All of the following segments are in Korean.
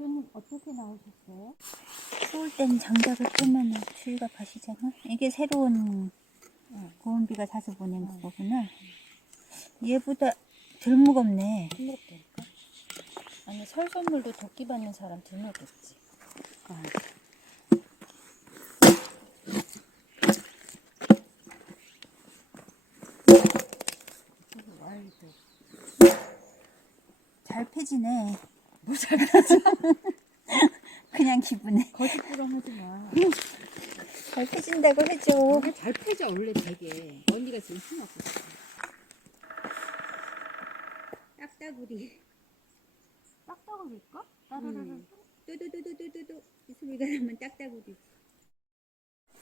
재료는 어떻게 나오셨어요? 추울 땐 장작을 끄면 추위가 가시잖아. 이게 새로운 고은비가 사서 보낸 거구나. 얘보다 덜 무겁네. 힘들다니까? 아니 설 선물도 도끼 받는 사람 드물겠지. 와일드. 잘 패지네. 뭐 잘 패져? 그냥 기분에. 거짓부렁 하지 마. 잘 패진다고 해줘. 이게 잘 패져 원래 되게. 언니가 제일 힘없어. 딱따구리. 딱딱을일까? 뚜두두두두두두. 이 소리가 나면 딱따구리.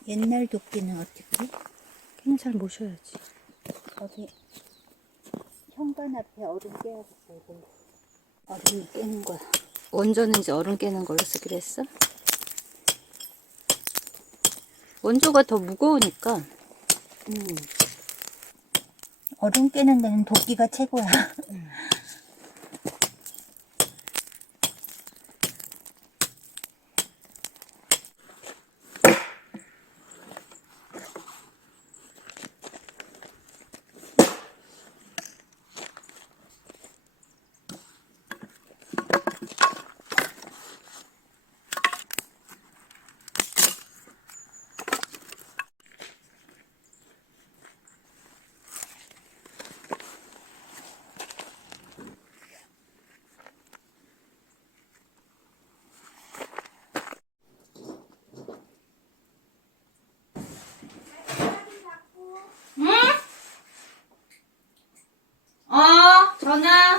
옛날 도끼는 어떻게? 걔는 잘 모셔야지. 거기 현관 앞에 얼음 깨어보고 얼음 깨는 거야. 원조는 이제 얼음 깨는 걸로 쓰기로 했어? 원조가 더 무거우니까. 얼음 깨는 데는 도끼가 최고야. 전화.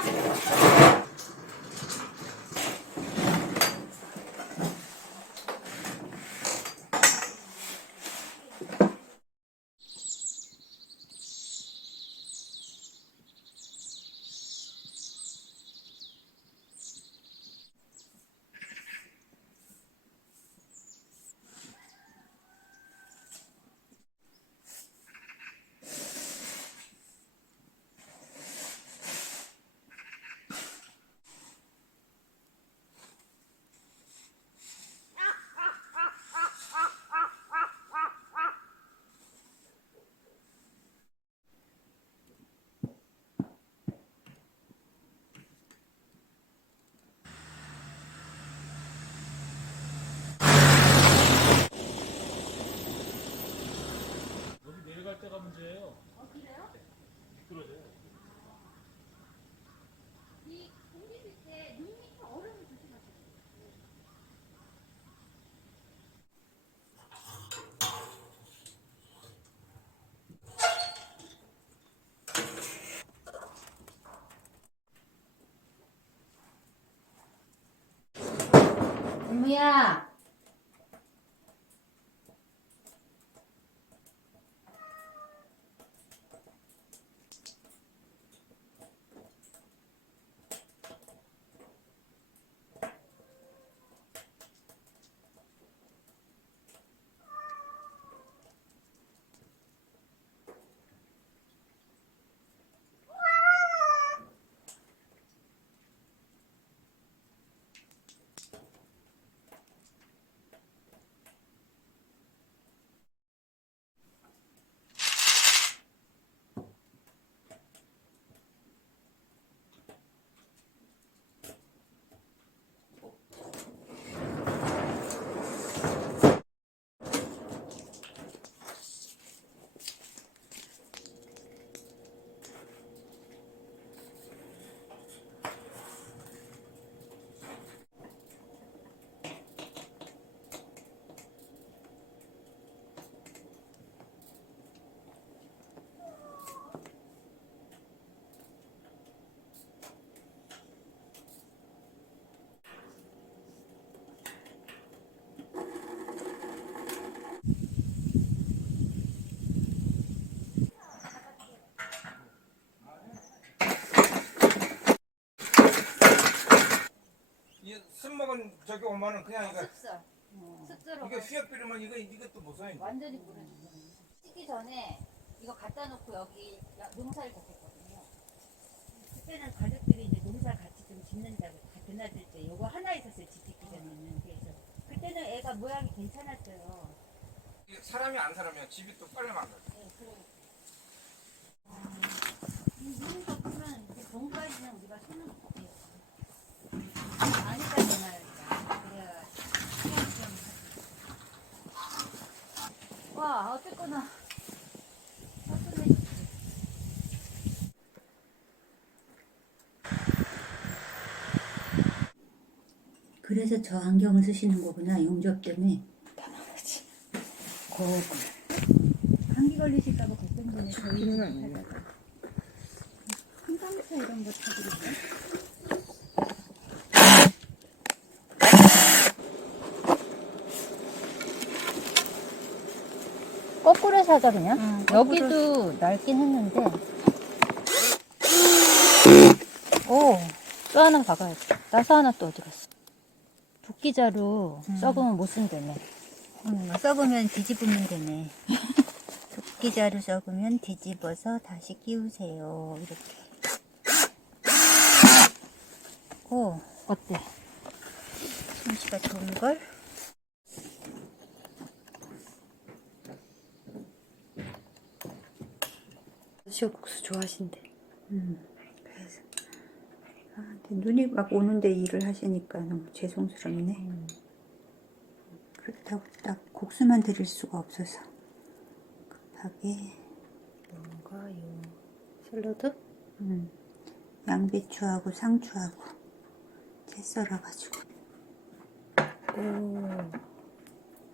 여기 내려갈 때가 문제예요. 그래요? 미끄러져요. 이 옮기실 때 눈 밑에 얼음을 조심하세요. 엄무야. 이 쓴먹은 저기 오면은 그냥 이거 습설. 습설로 이게 수액 비르면 이것도 무서워. 완전히 부러지죠. 씻기 전에 이거 갖다 놓고 여기 농사를 짓겠거든요. 그때는 가족들이 이제 농사 같이 좀 짓는다고 갖다 드나들 때 요거 하나 있었어요. 집 짓기 전에는. 그래서 그때는 애가 모양이 괜찮았어요. 이게 사람이 안 살면 집이 또 빨리 망가져. 눈이 덮으면 이제 봄까지는 우리가 손을 못 대요. 안에다 내놔야겠다. 그래야 시간이 좀. 와, 어쨌거나. 그래서 저 안경을 쓰시는 거구나. 용접 때문에. 당연하지. 감기 걸리실까봐 걱정되네. 저희는 아니에요. 항상차 이런 거 타드릴까요? 거꾸로 사자 그냥. 거꾸로. 여기도 낡긴 했는데. 오, 또 하나 박아야지. 나사 하나 또 어디 갔어? 도끼자루 썩으면 못 쓴다네. 썩으면 뒤집으면 되네. 도끼자루 썩으면 뒤집어서 다시 끼우세요. 이렇게. 오, 어때? 솜씨가 좋은걸? 시어국수 좋아하신대. 그래서. 아, 근데 눈이 막 오는데 일을 하시니까 너무 죄송스럽네. 그렇다고 딱 국수만 드릴 수가 없어서 급하게 뭔가요? 샐러드? 양배추하고 상추하고 채 썰어가지고. 오,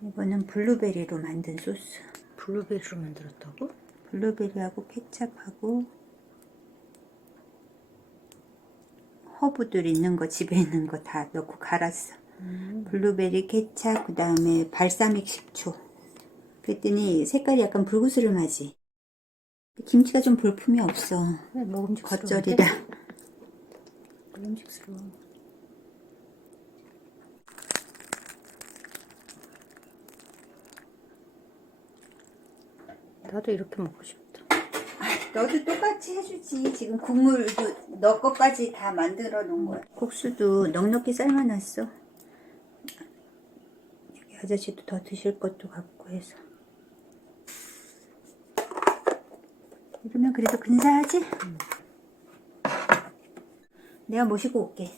이거는 블루베리로 만든 소스. 블루베리로 만들었다고? 블루베리하고 케찹하고 허브들 있는 거 집에 있는 거 다 넣고 갈았어. 블루베리, 케찹, 그 다음에 발사믹 식초. 그랬더니 색깔이 약간 불그스름하지. 김치가 좀 볼품이 없어. 네, 먹음직스러운데? 겉절이라. 먹음직스러워. 나도 이렇게 먹고 싶다. 너도 똑같이 해주지. 지금 국물도 너 것까지 다 만들어 놓은 거야. 국수도 넉넉히 삶아놨어. 여기 아저씨도 더 드실 것도 갖고 해서. 이러면 그래도 근사하지? 내가 모시고 올게.